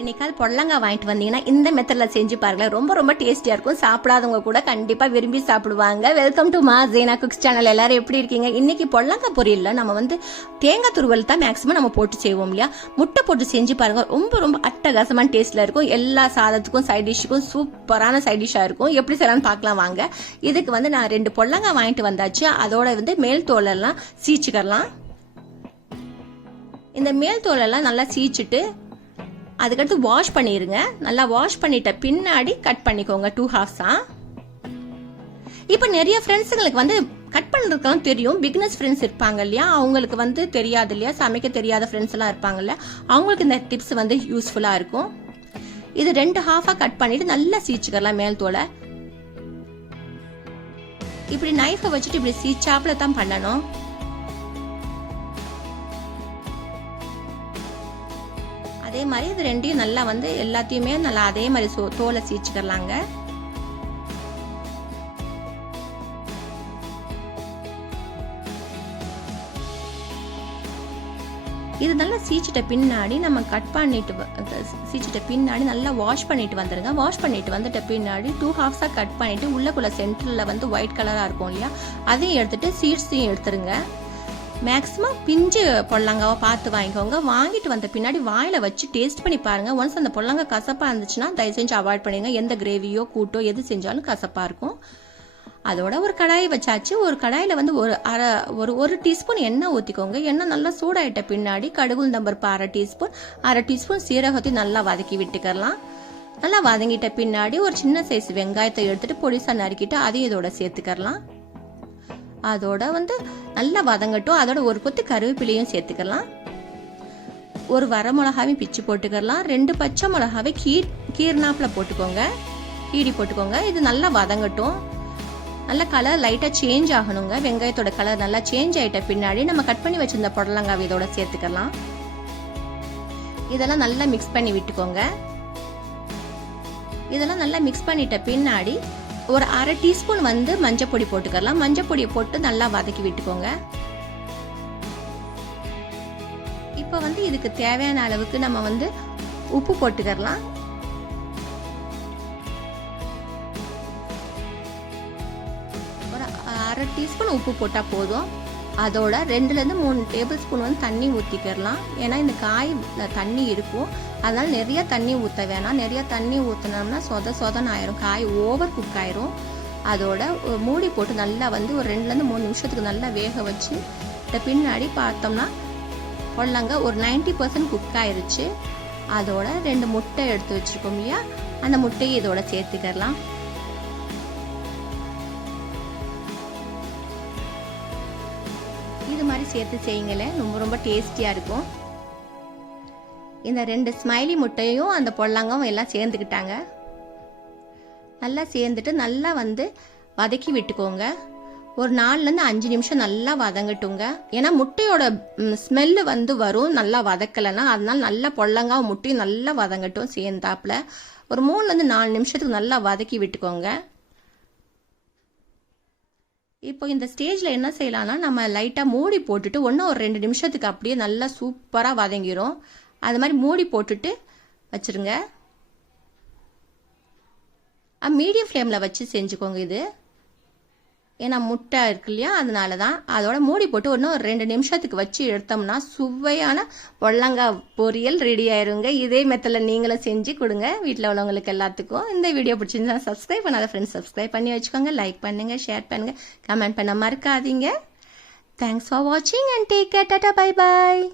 இன்னைக்கால் பொடலங்காய் வாங்கிட்டு வந்தீங்கன்னா இந்த மெத்தடில் செஞ்சு பாருங்களேன். ரொம்ப ரொம்ப டேஸ்டியாக இருக்கும். சாப்பிடாதவங்க கூட கண்டிப்பாக விரும்பி சாப்பிடுவாங்க. வெல்கம் டு மா ஜீனா குக்ஸ் சேனல் எல்லாரும் எப்படி இருக்கீங்க? இன்னைக்கு பொடலங்காய் பொரியலில் நம்ம வந்து தேங்காய் துருவல் தான் மேக்ஸிமம் நம்ம போட்டு செய்வோம் இல்லையா? முட்டை போட்டு செஞ்சு பாருங்க. ரொம்ப ரொம்ப அட்டகாசமான டேஸ்ட்டில் இருக்கும். எல்லா சாதத்துக்கும் சைட் டிஷ்ஷுக்கும் சூப்பரான சைட் டிஷ்ஷாக இருக்கும். எப்படி செய்யலாம்னு பார்க்கலாம் வாங்க. இதுக்கு வந்து நான் ரெண்டு பொடலங்காய் வாங்கிட்டு வந்தாச்சு. அதோட வந்து மேல் தோலெல்லாம் சீச்சுக்கலாம் இந்த மேல் தோலெல்லாம் நல்லா சீச்சிட்டு அதுக்கடுத்து வாஷ் பண்ணிடுங்க நல்லா வாஷ் பண்ணிட்ட பின்னாடி கட் பண்ணிக்கோங்க டூ ஹாஃப்ஸாக இப்போ நிறைய ஃப்ரெண்ட்ஸுங்களுக்கு வந்து கட் பண்ணுறதுக்கெல்லாம் தெரியும். பிக்னஸ் ஃப்ரெண்ட்ஸ் இருப்பாங்க இல்லையா? அவங்களுக்கு வந்து தெரியாது இல்லையா? சமைக்க தெரியாத ஃப்ரெண்ட்ஸ் எல்லாம் இருப்பாங்கல்ல அவங்களுக்கு இந்த டிப்ஸ் வந்து யூஸ்ஃபுல்லாக இருக்கும். இது ரெண்டு ஹாஃபாக கட் பண்ணிட்டு நல்லா சீச்சுக்கலாம் மேல் தோலை. இப்படி நைஃபை வச்சுட்டு இப்படி சீச்சாப்பில் தான் பண்ணணும். அதே மாதிரி இது ரெண்டையும் நல்லா வந்து எல்லாத்தையுமே நல்லா அதே மாதிரி சோ தோலை சீச்சுக்கலாங்க. இது நல்லா சீச்சிட்ட பின்னாடி நம்ம கட் பண்ணிட்டு வ- சீச்சிட்ட பின்னாடி நல்லா வாஷ் பண்ணிட்டு வந்துடுங்க வாஷ் பண்ணிட்டு வந்துட்ட பின்னாடி டூ ஹாஃப்ஸாக கட் பண்ணிட்டு உள்ளக்குள்ள சென்டரில் வந்து ஒயிட் கலராக இருக்கும் இல்லையா? அதையும் எடுத்துட்டு சீட்ஸையும் எடுத்துருங்க. மேக்ஸிமம் பிஞ்சு பொடலங்காவை பார்த்து வாங்கிக்கோங்க. வாங்கிட்டு வந்த பின்னாடி வாயில் வச்சு டேஸ்ட் பண்ணி பாருங்க. ஒன்ஸ் அந்த பொடலங்காய் கசப்பாக இருந்துச்சுன்னா தயவு செஞ்சு அவாய்ட் பண்ணுங்க எந்த கிரேவியோ கூட்டோ எது செஞ்சாலும் கசப்பாக இருக்கும். அதோட ஒரு கடாயை வச்சாச்சு. ஒரு கடாயில் வந்து ஒரு அரை ஒரு ஒரு டீஸ்பூன் எண்ணெய் ஊற்றிக்கோங்க எண்ணெய் நல்லா சூடாயிட்ட பின்னாடி கடுகு நம்பருப்பு அரை டீஸ்பூன் அரை டீஸ்பூன் சீரகத்தையும் நல்லா வதக்கி விட்டுக்கலாம். நல்லா வதங்கிட்ட பின்னாடி ஒரு சின்ன சைஸ் வெங்காயத்தை எடுத்துட்டு பொடிசா நறுக்கிட்டு அதையும் இதோட சேர்த்துக்கலாம் அதோட வந்து நல்லா வதங்கட்டும். அதோட ஒரு கொத்து கருவேப்பிலையும் சேர்த்துக்கலாம். ஒரு வர மிளகாவையும் பிச்சு போட்டுக்கலாம். ரெண்டு பச்சை மிளகாவை கீர் கீர்னாப்பில் போட்டுக்கோங்க. கீடி போட்டுக்கோங்க. இது நல்லா வதங்கட்டும். நல்ல கலர் லைட்டாக சேஞ்ச் ஆகணுங்க. வெங்காயத்தோட கலர் நல்லா சேஞ்ச் ஆகிட்ட பின்னாடி நம்ம கட் பண்ணி வச்சிருந்த புடலங்காவை இதோட சேர்த்துக்கலாம். இதெல்லாம் நல்லா மிக்ஸ் பண்ணி விட்டுக்கோங்க. இதெல்லாம் நல்லா மிக்ஸ் பண்ணிட்ட பின்னாடி ஒரு அரை டீஸ்பூன் வந்து மஞ்சள் பொடி போட்டுக்கலாம். மஞ்சள் பொடியை போட்டு நல்லா வதக்கி விட்டுக்கோங்க. இப்போ வந்து இதுக்கு தேவையான அளவுக்கு நம்ம வந்து உப்பு போட்டுக்கலாம். ஒரு அரை டீஸ்பூன் உப்பு போட்டால் போதும். அதோட ரெண்டுலேருந்து மூணு டேபிள் ஸ்பூன் வந்து தண்ணி ஊற்றிக்கிறலாம் ஏன்னா இந்த காய் தண்ணி இருக்கும். அதனால் நிறைய தண்ணி ஊற்ற வேணாம். நிறைய தண்ணி ஊற்றினோம்னா சொத சொதன்னு ஆயிரும். காய் ஓவர் குக் ஆயிரும். அதோட மூடி போட்டு நல்லா வந்து ஒரு ரெண்டுலேருந்து மூணு நிமிஷத்துக்கு நல்லா வேக வச்சு இந்த பின்னாடி பார்த்தோம்னா பொடலங்க ஒரு நைன்டி பர்சன்ட் குக் ஆயிருச்சு. அதோட ரெண்டு முட்டை எடுத்து வச்சுருக்கோம் இல்லையா? அந்த முட்டையை இதோட சேர்த்துக்கலாம் மாதிரி சேர்த்து செய்யுங்களேன். ரொம்ப ரொம்ப டேஸ்டியாக இருக்கும். இந்த ரெண்டு ஸ்மைலி முட்டையும் அந்த பொல்லாங்கவும் எல்லாம் சேர்ந்துக்கிட்டாங்க. நல்லா சேர்ந்துட்டு நல்லா வந்து வதக்கி விட்டுக்கோங்க. ஒரு நாலுலேருந்து அஞ்சு நிமிஷம் நல்லா வதங்கட்டுங்க. ஏன்னா முட்டையோட ஸ்மெல்லு வந்து வரும். நல்லா வதக்கலைன்னா அதனால நல்லா பொடலங்காவும் முட்டையும் நல்லா வதங்கட்டும் சேர்ந்தாப்புல. ஒரு மூணுலேருந்து நாலு நிமிஷத்துக்கு நல்லா வதக்கி விட்டுக்கோங்க. இப்போ இந்த ஸ்டேஜில் என்ன செய்யலாம்னா நம்ம லைட்டாக மூடி போட்டுட்டு ஒன்றும் ஒரு ரெண்டு நிமிஷத்துக்கு அப்படியே நல்லா சூப்பராக வதங்கிரும். அது மாதிரி மூடி போட்டுட்டு வச்சுருங்க. மீடியம் ஃப்ளேமில் வச்சு செஞ்சுக்கோங்க இது. ஏன்னா முட்டை இருக்கு இல்லையா அதனால தான் அதோட மூடி போட்டு இன்னும் ஒரு ரெண்டு நிமிஷத்துக்கு வச்சு எடுத்தோம்னா சுவையான பொள்ளங்காய் பொரியல் ரெடி ஆயிருங்க. இதே மெத்தில் நீங்களும் செஞ்சு கொடுங்க. வீட்டில் உள்ளவங்களுக்கு எல்லாத்துக்கும். இந்த வீடியோ பிடிச்சிருந்தா சப்ஸ்கிரைப் பண்ணாத ஃப்ரெண்ட்ஸ் சப்ஸ்கிரைப் பண்ணி வச்சுக்கோங்க. லைக் பண்ணுங்கள் ஷேர் பண்ணுங்கள் கமெண்ட் பண்ண மறக்காதீங்க. தேங்க்ஸ் ஃபார் வாட்சிங் and take care tata bye bye